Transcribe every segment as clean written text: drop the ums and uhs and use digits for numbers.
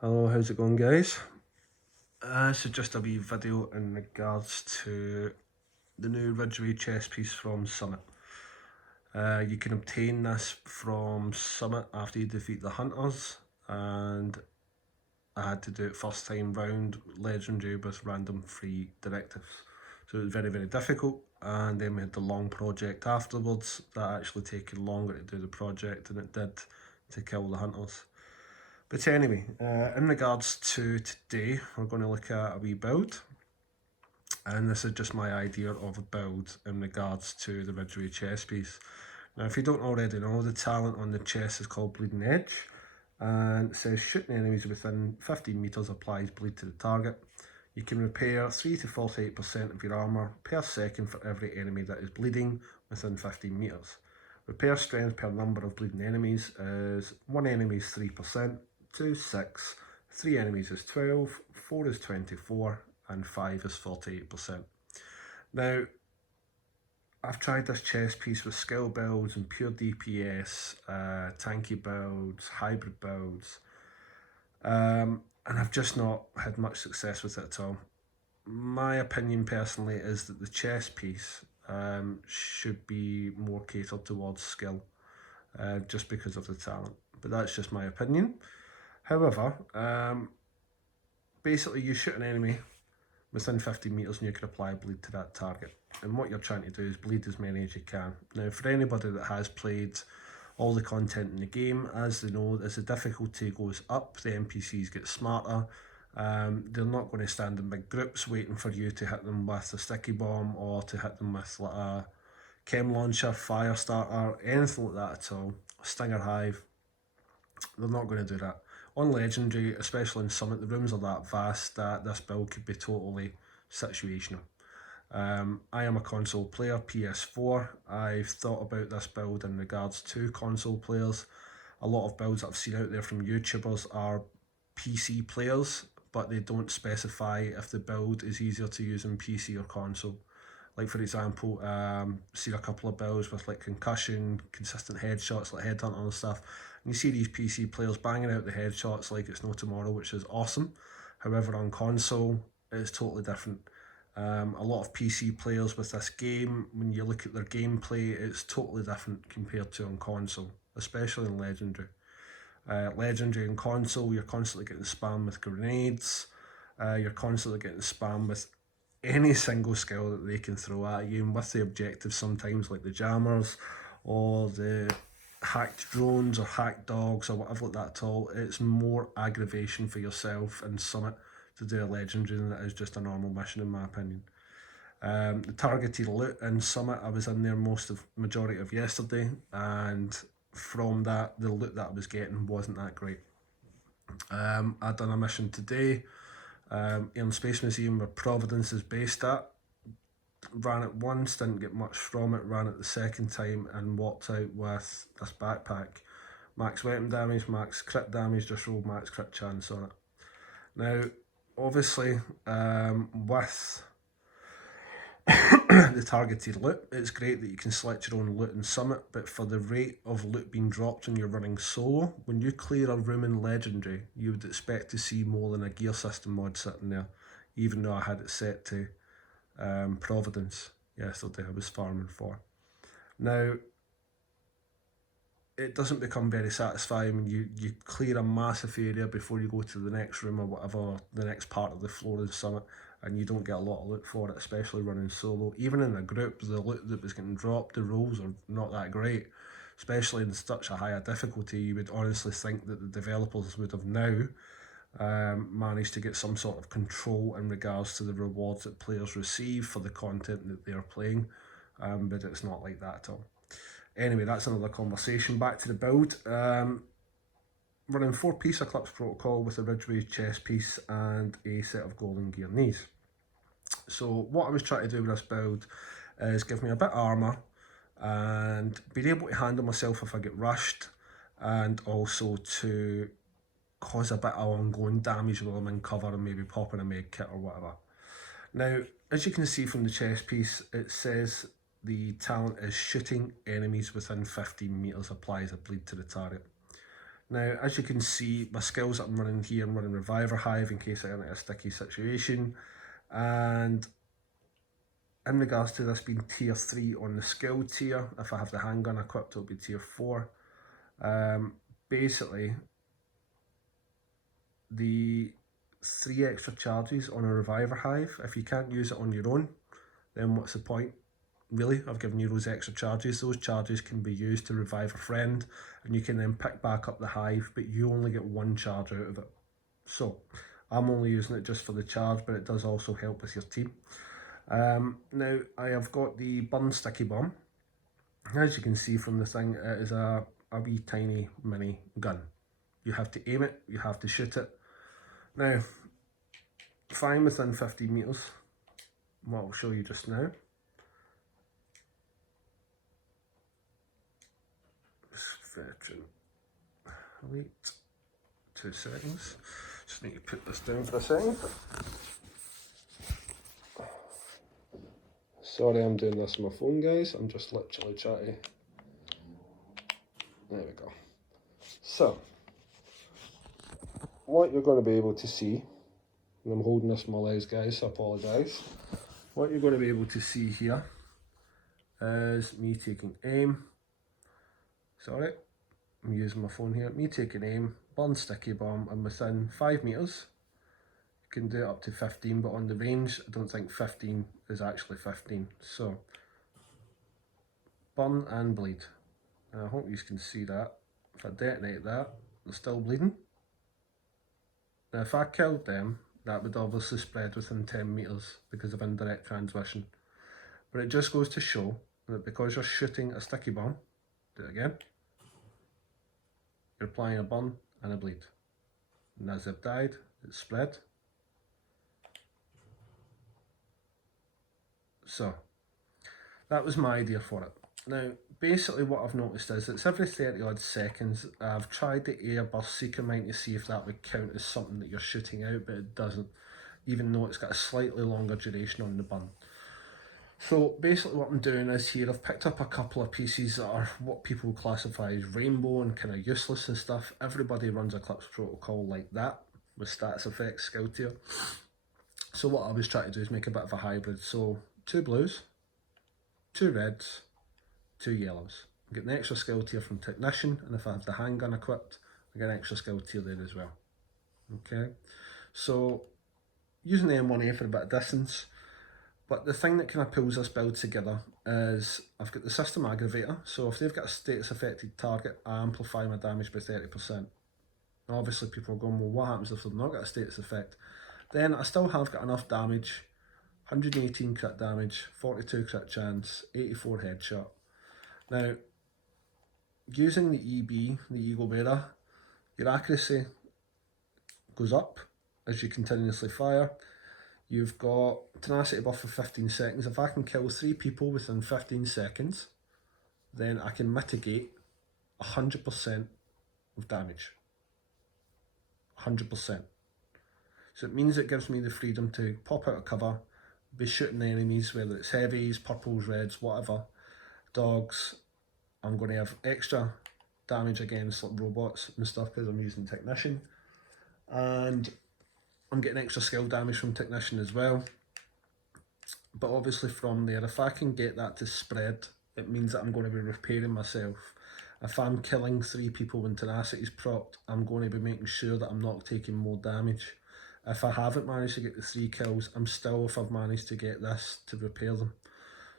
Hello, how's it going, guys? This is just a wee video in regards to the new Ridgeway chess piece from Summit. You can obtain this from Summit after you defeat the Hunters, and I had to do it first time round, legendary with random free directives. So it was very, very difficult, and then we had the long project afterwards that actually taken longer to do the project than it did to kill the Hunters. But anyway, in regards to today, we're going to look at a wee build. And this is just my idea of a build in regards to the Ridgeway chess piece. Now, if you don't already know, the talent on the chess is called Bleeding Edge. And it says shooting enemies within 15 metres applies bleed to the target. You can repair 3 to 48% of your armour per second for every enemy that is bleeding within 15 metres. Repair strength per number of bleeding enemies is 1 enemy is 3%, 2 6, 3 enemies is 12, 4 is 24, and 5 is 48%. Now, I've tried this chess piece with skill builds and pure DPS, tanky builds, hybrid builds, and I've just not had much success with it at all. My opinion personally is that the chess piece should be more catered towards skill, just because of the talent. But that's just my opinion. However, basically you shoot an enemy within 50 metres and you can apply bleed to that target. And what you're trying to do is bleed as many as you can. Now, for anybody that has played all the content in the game, as they know, as the difficulty goes up, the NPCs get smarter. They're not going to stand in big groups waiting for you to hit them with a sticky bomb or to hit them with like a chem launcher, fire starter, anything like that at all. Stinger hive. They're not going to do that. On Legendary, especially in Summit, the rooms are that vast that this build could be totally situational. I am a console player, PS4. I've thought about this build in regards to console players. A lot of builds that I've seen out there from YouTubers are PC players, but they don't specify if the build is easier to use in PC or console. Like, for example, seen a couple of builds with like concussion, consistent headshots like headhunter and stuff. And you see these PC players banging out the headshots like it's no tomorrow, which is awesome. However, on console, it's totally different. A lot of PC players with this game, when you look at their gameplay, it's totally different compared to on console, especially in Legendary. Legendary and console, you're constantly getting spammed with grenades. You're constantly getting spammed with any single skill that they can throw at you, and with the objectives sometimes like the jammers or the hacked drones or hacked dogs or whatever like that at all. It's more aggravation for yourself in Summit to do a legendary than it is just a normal mission, in my opinion. The targeted loot in Summit, I was in there majority of yesterday, and from that, the loot that I was getting wasn't that great. I done a mission today in Space Museum where Providence is based at. Ran it once, didn't get much from it, ran it the second time and walked out with this backpack. Max weapon damage, max crit damage, just rolled max crit chance on it. Now, obviously, with the targeted loot, it's great that you can select your own loot in Summit, but for the rate of loot being dropped when you're running solo, when you clear a room in Legendary, you would expect to see more than a gear system mod sitting there, even though I had it set to Providence yesterday. I was farming for. Now, it doesn't become very satisfying when you clear a massive area before you go to the next room or whatever, the next part of the floor of the Summit, and you don't get a lot of loot for it, especially running solo. Even in a group, the loot that was getting dropped, the rolls are not that great, especially in such a higher difficulty. You would honestly think that the developers would have now managed to get some sort of control in regards to the rewards that players receive for the content that they're playing, but it's not like that at all. Anyway, that's another conversation. Back to the build. Running 4-piece Eclipse protocol with a Ridgeway chest piece and a set of golden gear knees. So what I was trying to do with this build is give me a bit of armour and be able to handle myself if I get rushed, and also to cause a bit of ongoing damage while I'm in cover and maybe popping a med kit or whatever. Now, as you can see from the chess piece, it says the talent is shooting enemies within 15 metres applies a bleed to the target. Now, as you can see, my skills that I'm running here, I'm running Reviver Hive in case I get in a sticky situation. And in regards to this being tier 3 on the skill tier, if I have the handgun equipped, it'll be tier 4. Basically, the 3 extra charges on a Reviver Hive, if you can't use it on your own, then what's the point? Really, I've given you those extra charges. Those charges can be used to revive a friend, and you can then pick back up the hive, but you only get 1 charge out of it. So I'm only using it just for the charge, but it does also help with your team. Now I have got the Burn Sticky Bomb. As you can see from the thing, it is a wee tiny mini gun. You have to aim it, you have to shoot it. Now, fine within 15 metres, what I'll show you just now. Veteran. Wait 2 seconds. Just need to put this down for a second. Sorry, I'm doing this on my phone, guys. I'm just literally trying to. There we go. So, what you're going to be able to see, and I'm holding this in my legs, guys, so I apologise. What you're going to be able to see here is me taking aim. Sorry, I'm using my phone here. Me taking aim, burn sticky bomb, and within 5 metres, you can do it up to 15, but on the range, I don't think 15 is actually 15. So, burn and bleed. And I hope you can see that. If I detonate that, they're still bleeding. Now, if I killed them, that would obviously spread within 10 metres because of indirect transmission. But it just goes to show that because you're shooting a sticky bomb, do it again, you're applying a burn and a bleed. And as they've died, it's spread. So, that was my idea for it. Now, basically what I've noticed is it's every 30 odd seconds. I've tried the airburst seeker mine to see if that would count as something that you're shooting out, but it doesn't, even though it's got a slightly longer duration on the burn. So basically what I'm doing is here, I've picked up a couple of pieces that are what people classify as rainbow and kind of useless and stuff. Everybody runs Eclipse protocol like that, with status effects, skill tier. So what I was trying to do is make a bit of a hybrid. So 2 blues, 2 reds, 2 yellows. I get an extra skill tier from Technician, and if I have the handgun equipped, I get an extra skill tier there as well. Okay, so using the M1A for a bit of distance, but the thing that kind of pulls this build together is I've got the system aggravator, so if they've got a status affected target, I amplify my damage by 30%. Now obviously people are going, well, what happens if they've not got a status effect? Then I still have got enough damage, 118 crit damage, 42 crit chance, 84 headshot. Now, using the EB, the Eagle Bearer, your accuracy goes up as you continuously fire. You've got tenacity buff for 15 seconds. If I can kill 3 people within 15 seconds, then I can mitigate 100% of damage. 100%. So it means it gives me the freedom to pop out of cover, be shooting enemies, whether it's heavies, purples, reds, whatever, dogs. I'm going to have extra damage against like robots and stuff because I'm using Technician, and I'm getting extra skill damage from Technician as well. But obviously from there, if I can get that to spread, it means that I'm going to be repairing myself. If I'm killing 3 people when tenacity's propped, I'm going to be making sure that I'm not taking more damage. If I haven't managed to get the 3 kills, I'm still, if I've managed to get this, to repair them.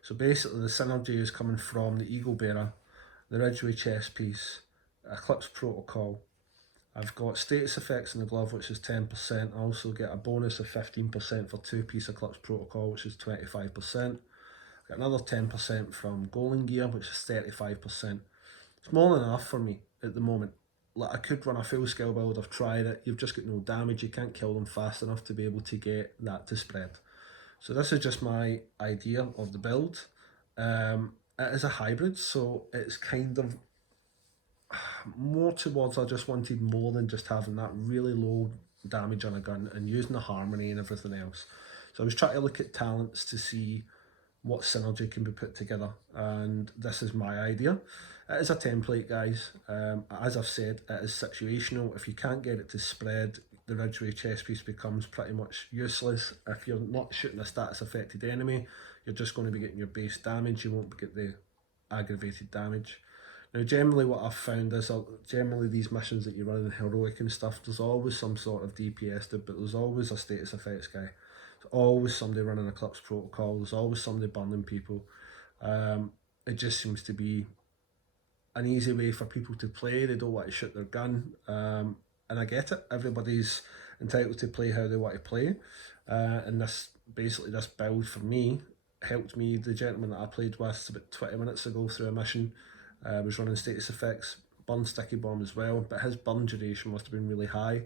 So basically the synergy is coming from the Eagle Bearer, the Ridgeway chest piece, Eclipse protocol. I've got status effects in the glove, which is 10%. I also get a bonus of 15% for 2-piece Eclipse protocol, which is 25%. Got another 10% from Golden Gear, which is 35%. It's more than enough for me at the moment. Like, I could run a full skill build, I've tried it, you've just got no damage, you can't kill them fast enough to be able to get that to spread. So this is just my idea of the build. It is a hybrid, so it's kind of more towards I just wanted more than just having that really low damage on a gun and using the harmony and everything else. So I was trying to look at talents to see what synergy can be put together, and this is my idea. It is a template, guys. As I've said, it is situational. If you can't get it to spread, the Ridgeway chest piece becomes pretty much useless. If you're not shooting a status affected enemy, you're just going to be getting your base damage. You won't get the aggravated damage. Now, generally what I've found is, generally these missions that you run in heroic and stuff, there's always some sort of DPS, but there's always a status effects guy. There's always somebody running Eclipse protocol. There's always somebody burning people. It just seems to be an easy way for people to play. They don't want to shoot their gun, and I get it. Everybody's entitled to play how they want to play, and this build for me helped me. The gentleman that I played with about 20 minutes ago through a mission was running status effects, burn sticky bomb as well, but his burn duration must have been really high.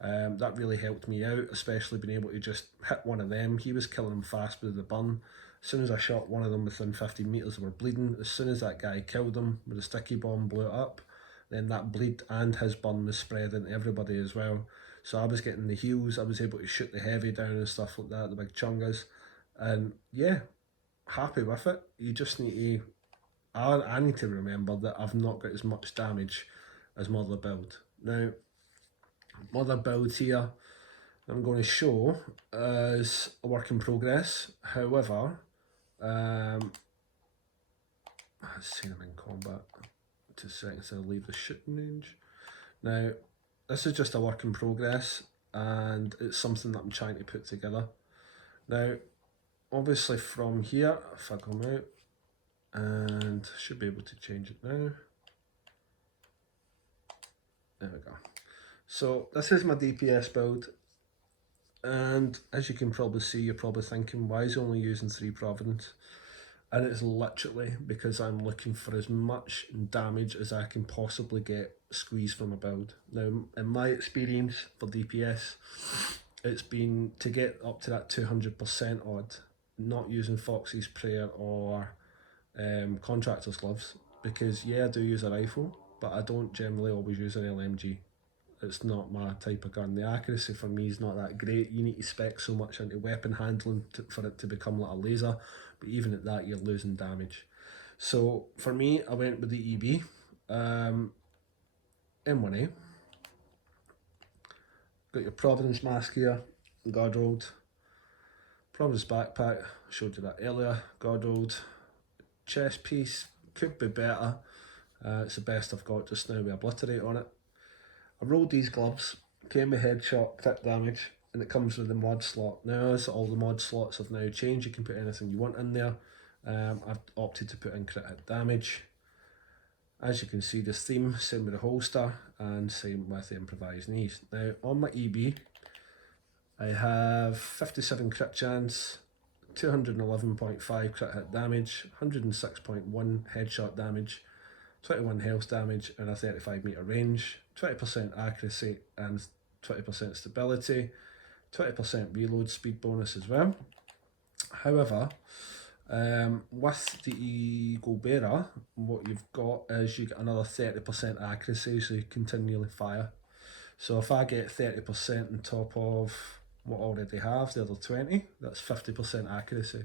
That really helped me out, especially being able to just hit one of them. He was killing them fast with the burn. As soon as I shot one of them within 15 metres, they were bleeding. As soon as that guy killed him with the sticky bomb, blew it up, then that bleed and his burn was spread into everybody as well. So I was getting the heals, I was able to shoot the heavy down and stuff like that, the big chungas. And yeah, happy with it. You just need to, I need to remember that I've not got as much damage as Mother Build. Now, Mother Build here, I'm going to show as a work in progress. However, I've seen him in combat. 2 seconds, I'll leave the shooting range. Now, this is just a work in progress, and it's something that I'm trying to put together. Now, obviously from here, if I come out, and should be able to change it now. There we go. So this is my DPS build, and as you can probably see, you're probably thinking, why is he only using 3 Providence? And it's literally because I'm looking for as much damage as I can possibly get squeezed from a build. Now, in my experience for DPS, it's been to get up to that 200% odd, not using Foxy's Prayer or Contractor's Gloves, because yeah, I do use a rifle, but I don't generally always use an LMG. It's not my type of gun. The accuracy for me is not that great. You need to spec so much into weapon handling for it to become like a laser, but even at that, you're losing damage. So for me, I went with the EB M1A. Got your Providence mask here, God rolled. Providence backpack, showed you that earlier, God rolled. Chest piece, could be better. It's the best I've got just now with Obliterate on it. I rolled these gloves, came with headshot, crit damage, and it comes with the mod slot. Now, as all the mod slots have now changed, you can put anything you want in there. I've opted to put in crit hit damage. As you can see, the theme, same with the holster, and same with the improvised knees. Now, on my EB, I have 57 crit chance, 211.5 crit hit damage, 106.1 headshot damage, 21 health damage, and a 35 metre range, 20% accuracy and 20% stability, 20% reload speed bonus as well. However, with the Eagle Bearer, what you've got is you get another 30% accuracy, so you continually fire. So if I get 30% on top of what I already have, the other 20, that's 50% accuracy,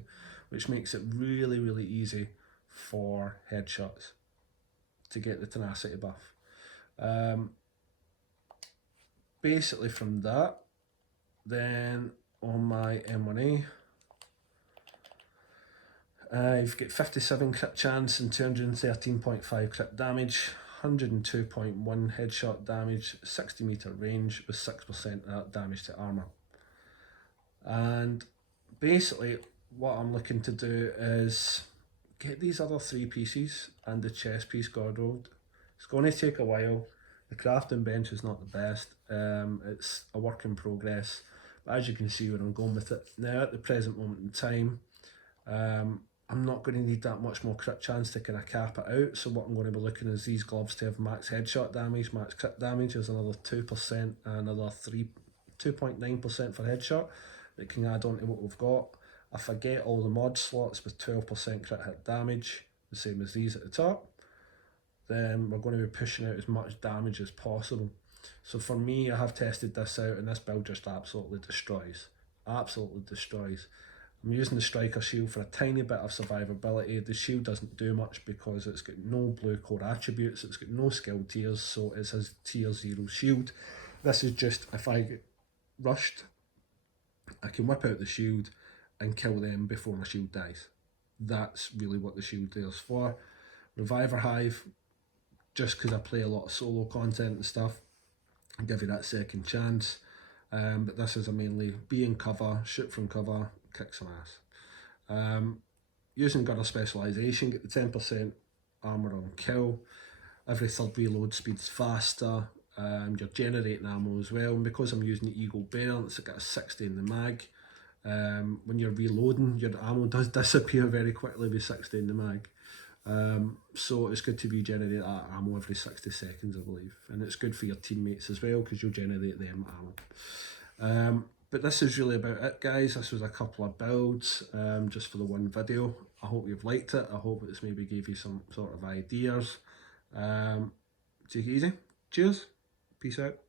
which makes it really, really easy for headshots to get the tenacity buff. Basically from that, then on my M1A, I've got 57 crit chance and 213.5 crit damage, 102.1 headshot damage, 60 metre range with 6% damage to armour. And basically what I'm looking to do is get these other 3 pieces and the chest piece God rolled. It's going to take a while. The crafting bench is not the best. It's a work in progress. But as you can see where I'm going with it now, at the present moment in time, I'm not going to need that much more crit chance to kind of cap it out. So what I'm going to be looking is these gloves to have max headshot damage, max crit damage. There's another 2% and another 2.9% for headshot that can add on to what we've got. If I get all the mod slots with 12% crit hit damage, the same as these at the top, then we're going to be pushing out as much damage as possible. So for me, I have tested this out and this build just absolutely destroys. Absolutely destroys. I'm using the striker shield for a tiny bit of survivability. The shield doesn't do much because it's got no blue core attributes, it's got no skill tiers, so it's a tier 0 shield. This is just, if I get rushed, I can whip out the shield and kill them before my shield dies. That's really what the shield is for. Reviver Hive, just because I play a lot of solo content and stuff, I'll give you that second chance. But this is a mainly be in cover, shoot from cover, kick some ass. Using gunner specialisation, get the 10% armour on kill. Every third reload speed's faster. You're generating ammo as well, and because I'm using the Eagle Bear, it's got a 60 in the mag. When you're reloading, your ammo does disappear very quickly with 60 in the mag. So it's good to be generating that ammo every 60 seconds, I believe, and it's good for your teammates as well because you'll generate them ammo. But this is really about it, guys. This was a couple of builds just for the one video. I hope you've liked it. I hope it's maybe gave you some sort of ideas. Take it easy. Cheers. Peace out.